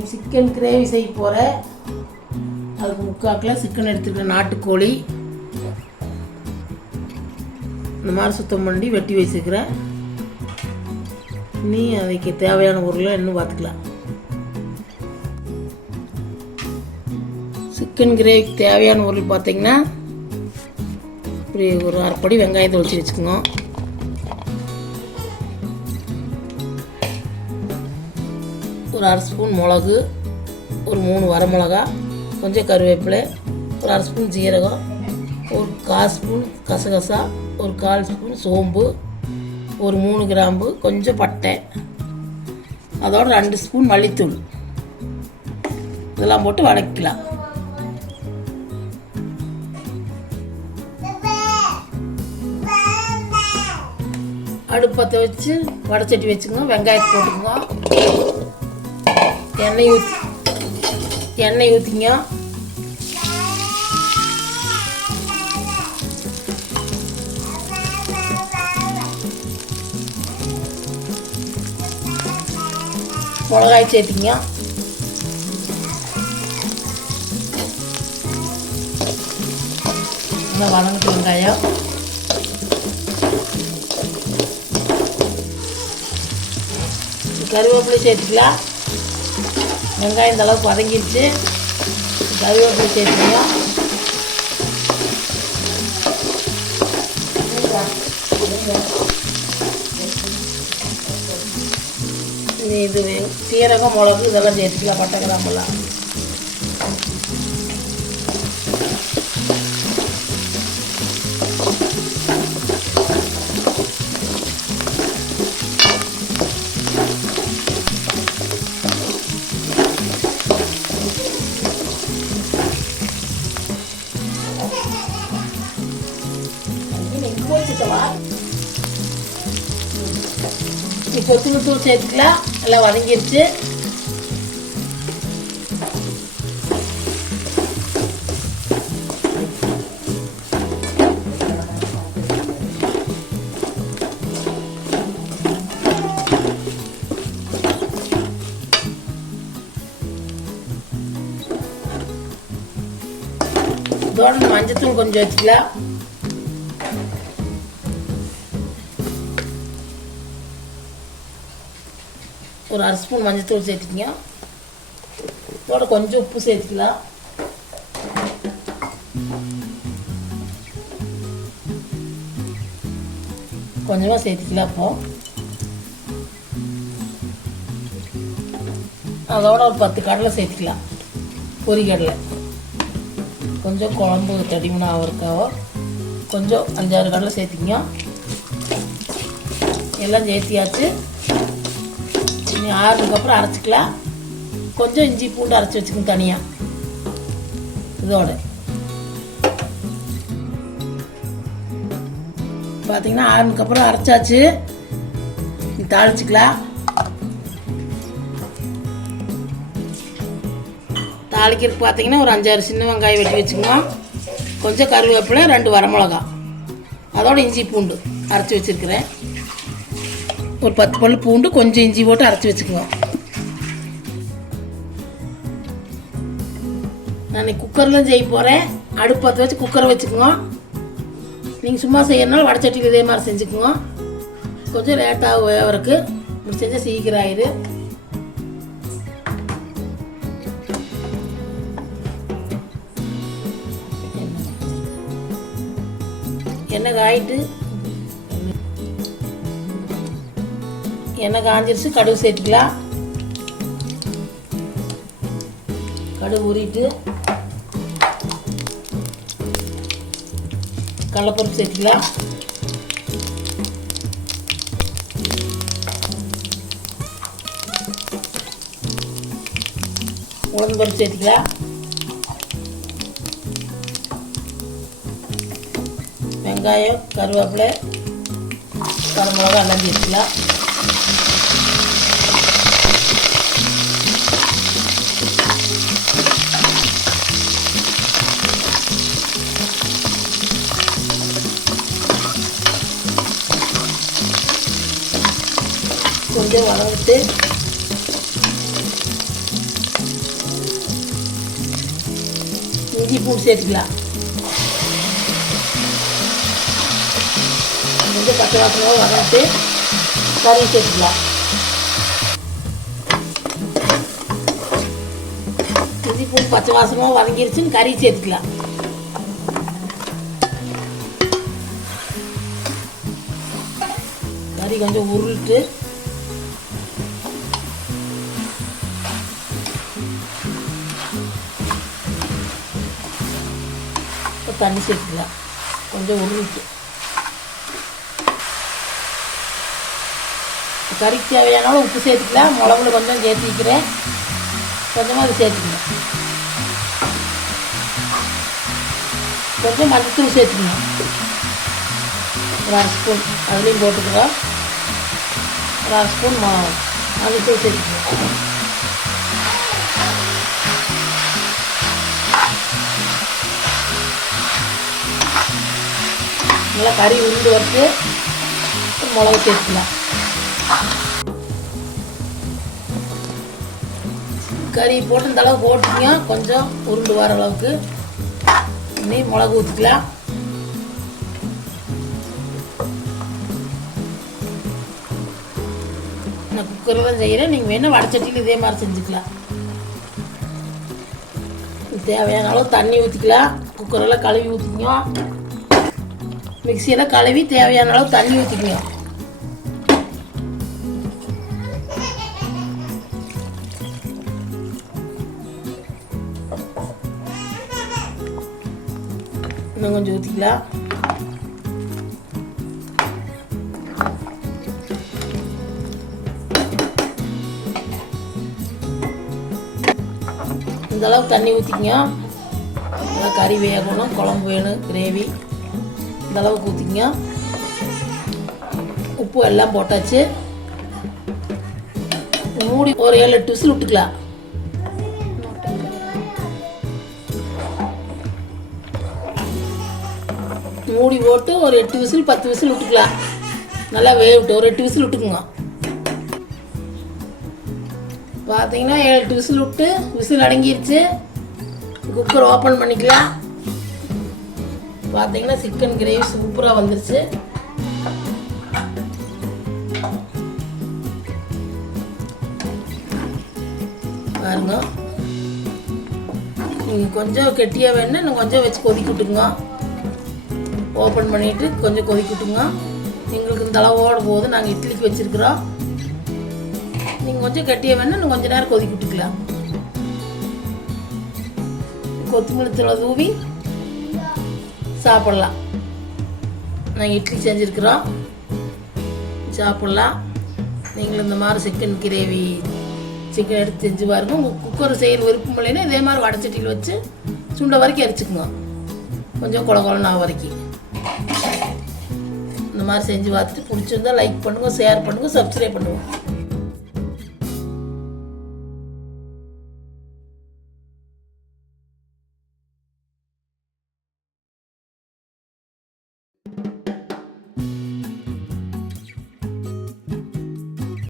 இன்றைக்கி chicken gravy செய்ய போகிறேன். அதுக்கு முக்காக்கில் சிக்கன் எடுத்துக்கிறேன். நாட்டுக்கோழி இந்த மாதிரி சுத்தம் பண்ணி வெட்டி வச்சுக்கிறேன். நீ அதுக்கு தேவையான பொருளை இன்னும் பார்த்துக்கலாம். சிக்கன் கிரேவிக்கு தேவையான பொருள் பார்த்திங்கன்னா இப்படி ஒரு அரைப்படி வெங்காயத்தை வச்சு வச்சுக்கோங்க. ஒரு அரை ஸ்பூன் மிளகு, ஒரு 3 வரமிளகா, கொஞ்சம் கருவேப்பிலை, ஒரு அரை ஸ்பூன் ஜீரகம், ஒரு 1/4 ஸ்பூன் கசகசா, ஒரு 1/4 ஸ்பூன் சோம்பு, ஒரு 3 கிராம்பு, கொஞ்சம் பட்டை, அதோட 2 ஸ்பூன் மல்லித்தூள் இதெல்லாம் போட்டு வதக்கிக்கலாம். அடுப்பத்தை வச்சு வடைச்சட்டி வச்சுக்கோங்க. வெங்காயத்தை போட்டுக்கோங்க. எண்ணெய் ஊற்றிங்க. மிளகாய் சேர்த்திங்க. நல்லா வதங்கிட்டு வெங்காயம். கருவேப்பிலை சேர்த்துக்கலாம். வெங்காயம் இந்த அளவுக்கு வதங்கிடுச்சு. கருவேப்பிலை சேர்த்துக்கலாம். இது சீரகம், மிளகு இதெல்லாம் சேர்த்துக்கலாம். பட்டை கிராம்பெல்லாம் கொத்தமல்லி தூள் சேர்த்துக்கலாம். எல்லாம் வதங்கிடுச்சு. இதோட மஞ்சத்தூள் கொஞ்சம் வச்சுக்கலாம். ஒரு அரை ஸ்பூன் மஞ்சத்தூள் சேர்த்துக்கிங்க. இதோட கொஞ்சம் உப்பு சேர்த்துக்கலாம். கொஞ்சமாக சேர்த்துக்கலாம். அப்போ அதோட ஒரு 10 கடலை சேர்த்துக்கலாம். பொரிக்கடலை கொஞ்சம் குழம்பு தடிமனா இருக்காவோ கொஞ்சம் 5-6 கடலை சேர்த்திங்க. எல்லாம் சேர்த்தியாச்சு. நீ ஆறுனதுக்கப்புறம் அரைச்சிக்கலாம். கொஞ்சம் இஞ்சி பூண்டு அரைச்சி வச்சுக்கணும் தனியாக. இதோட பார்த்தீங்கன்னா ஆறுனதுக்கப்புறம் அரைச்சாச்சு. தாளிச்சிக்கலாம். தாளிக்கிறதுக்கு பார்த்தீங்கன்னா ஒரு 5-6 சின்ன வெங்காயம் வெட்டி வச்சுக்கணும். கொஞ்சம் கருவேப்பிலை, 2 வரமிளகா, அதோட இஞ்சி பூண்டு அரைச்சி வச்சுருக்கிறேன். ஒரு 10 பல் பூண்டு, கொஞ்சம் இஞ்சி போட்டு அரைச்சி வச்சுக்கோங்க. நான் குக்கரில் செய்ய போகிறேன். அடுப்பத்தை வச்சு குக்கரை வச்சுக்கோங்க. நீங்கள் சும்மா செய்யறதுனால வடைச்சட்டியில் இதே மாதிரி செஞ்சுக்கோங்க. கொஞ்சம் லேட்டாக வேவருக்கு இப்படி செஞ்சால் சீக்கிரம் ஆயிடு. எண்ணெய் காஞ்சிருச்சு. கடுகு சேர்த்துக்கலாம். கடுகு உரிட்டு கடலைப்பருப்பு சேர்த்துக்கலாம். உளுந்து பருப்பு சேர்த்துக்கலாம். வெங்காயம், கருவேப்பிலை, வரமிளகா எல்லாம் சேர்த்துக்கலாம். கொஞ்சம் வதங்கிட்டு இஞ்சி பூண்டு சேர்த்துக்கலாம். கொஞ்சம் பச்சை வாசனை வதக்கிட்டு கறி சேர்த்துக்கலாம். இஞ்சி பூண்டு பச்சை வாசனமாக வதங்கிருச்சுன்னு கறி சேர்த்துக்கலாம். கறி கொஞ்சம் உருளிட்டு தண்ணி சேர்த்துக்கலாம். கொஞ்சம் உருளிட்டு கறிக்கு தேவையானாலும் உப்பு சேர்த்துக்கலாம். மிளகுல கொஞ்சம் சேர்த்துக்கிறேன். கொஞ்சமாக அது சேர்த்துக்கணும். கொஞ்சம் மஞ்சத்தூள் சேர்த்துக்கணும். ஒரு அரை ஸ்பூன் அதுலேயும் போட்டுக்கிறோம். ஒரு அரை ஸ்பூன் மஞ்சத்தூள் சேர்த்துக்கணும். நல்லா கறி உருண்டு வறுத்து மிளகு சேர்த்துக்கலாம். கறி போட்டு இந்த அளவு போட்டுக்கிங்க. கொஞ்சம் உருண்டு வர அளவுக்கு நீ மிளகு ஊற்றிக்கலாம். நான் குக்கரில் தான் செய்கிறேன். நீங்கள் வேணால் வடச்சட்டியில் இதே மாதிரி செஞ்சுக்கலாம். தேவையான அளவு தண்ணி ஊற்றிக்கலாம். குக்கரெல்லாம் கழுவி ஊற்றிக்கிங்க. மிக்சியெல்லாம் கழுவி தேவையான அளவு தண்ணி ஊற்றிக்கிங்க. இன்னும் கொஞ்சம் ஊற்றிக்கலாம். இந்த அளவு தண்ணி ஊற்றிக்கிங்க. நல்லா கறி வேகணும், குழம்பு வேணும், கிரேவி இந்த அளவுக்கு ஊற்றிக்கிங்க. உப்பு எல்லாம் போட்டாச்சு. மூடி ஒரு 7-8 விசில் விட்டுக்கலாம். மூடி போட்டு ஒரு 8 விசில் 10 விசில் விட்டுக்கலாம். நல்லா வேவிட்டு ஒரு 8 விசில் விட்டுக்குங்க. பார்த்தீங்கன்னா 7-8 விசில் விட்டு விசில் அடங்கிருச்சு. குக்கர் ஓப்பன் பண்ணிக்கலாம். பார்த்தீங்கன்னா சிக்கன் கிரேவி சூப்பராக வந்துருச்சு. பாருங்க. நீங்கள் கொஞ்சம் கெட்டியாக வேணுன்னா இன்னும் கொஞ்சம் வச்சு கொதிக்க விட்டுங்க. ஓப்பன் பண்ணிவிட்டு கொஞ்சம் கொதிக்க விட்டுங்க. எங்களுக்கு இந்த அளவோடு போது நாங்கள் இட்லிக்கு வச்சுருக்குறோம். நீங்கள் கொஞ்சம் கெட்டியாக வேணுன்னா இன்னும் கொஞ்சம் நேரம் கொதிக்க விட்டுக்கலாம். கொத்தமல்லி தூளை தூவி சாப்பிட்லாம். நாங்கள் இட்லி செஞ்சுருக்குறோம். சாப்பிட்லாம். நீங்களும் இந்த மாதிரி சிக்கன் கிரேவி சிக்கன் எடுத்து செஞ்சு பாருங்க. உங்கள் குக்கர் செய்கிற விருப்பம் இல்லைன்னா இதே மாதிரி வடச்சட்டியில் வச்சு சுண்டை வரைக்கும் அரைச்சிக்குங்க. கொஞ்சம் குழகுழன்னா வரைக்கும் இந்த மாதிரி செஞ்சு பார்த்துட்டு பிடிச்சிருந்தா லைக் பண்ணுங்கள், ஷேர் பண்ணுங்கள், சப்ஸ்கிரைப் பண்ணுங்கள்.